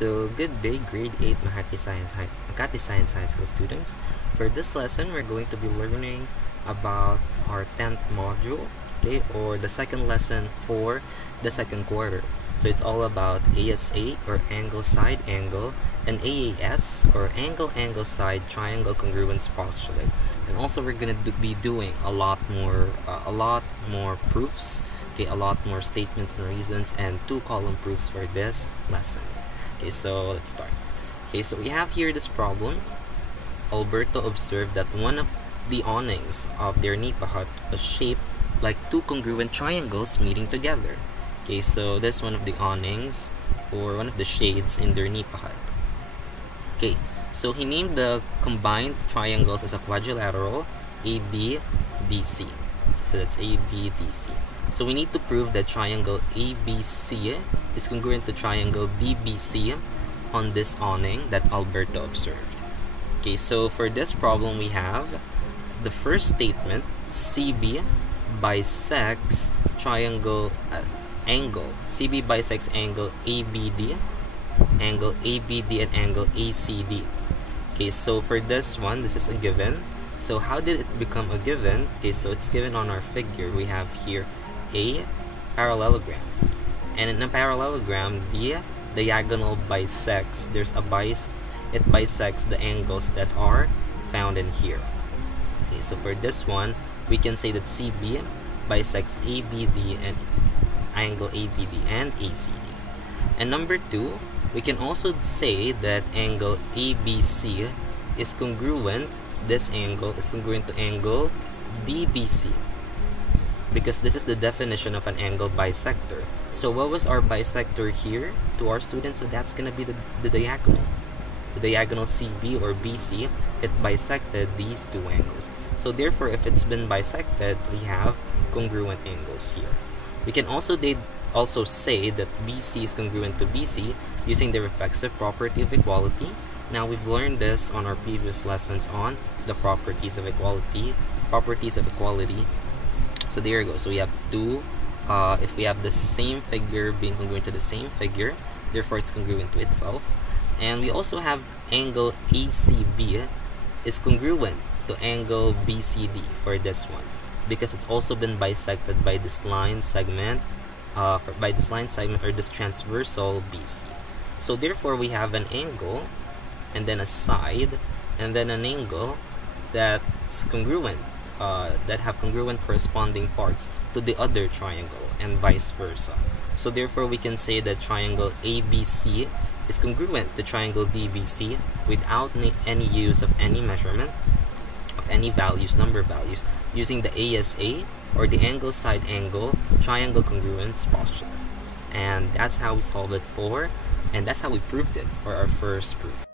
So good day, grade 8 Makati Science High School students. For this lesson, we're going to be learning about our 10th module, okay, or the second lesson for the second quarter. So it's all about ASA or angle side angle and AAS or angle side triangle congruence postulate. And also we're going to be doing a lot more proofs, okay, a lot more statements and reasons and 2-column proofs for this lesson. Okay, so let's start. Okay, so we have here this problem. Alberto observed that one of the awnings of their nipa hut was shaped like two congruent triangles meeting together. Okay, so this is one of the awnings or one of the shades in their nipa hut. Okay, so he named the combined triangles as a quadrilateral ABDC. So that's ABDC. So we need to prove that triangle ABC is congruent to triangle BBC on this awning that Alberto observed. Okay, so for this problem we have the first statement, CB bisects triangle angle. CB bisects angle ABD and angle ACD. Okay, so for this one, this is a given. So how did it become a given? Okay, so it's given on our figure. We have here a parallelogram, and in a parallelogram the diagonal bisects. It bisects the angles that are found in here. Okay, so for this one we can say that CB bisects ABD and angle ABD and ACD. And number 2, we can also say that angle ABC is congruent, this angle is congruent to angle DBC, because this is the definition of an angle bisector. So what was our bisector here to our students? So that's going to be the diagonal. The diagonal CB or BC, it bisected these two angles. So therefore, if it's been bisected, we have congruent angles here. We can also say that BC is congruent to BC using the reflexive property of equality. Now we've learned this on our previous lessons on the properties of equality. So there you go. So we have two, if we have the same figure being congruent to the same figure, therefore it's congruent to itself. And we also have angle ACB is congruent to angle BCD for this one, because it's also been bisected by this line segment, or this transversal BC. So therefore we have an angle, and then a side, and then an angle that's congruent, that have congruent corresponding parts to the other triangle, and vice versa. So therefore we can say that triangle ABC is congruent to triangle DBC without any use of any measurement of any values, number values, using the ASA or the angle side angle triangle congruence postulate. And that's how we solved it and that's how we proved it for our first proof.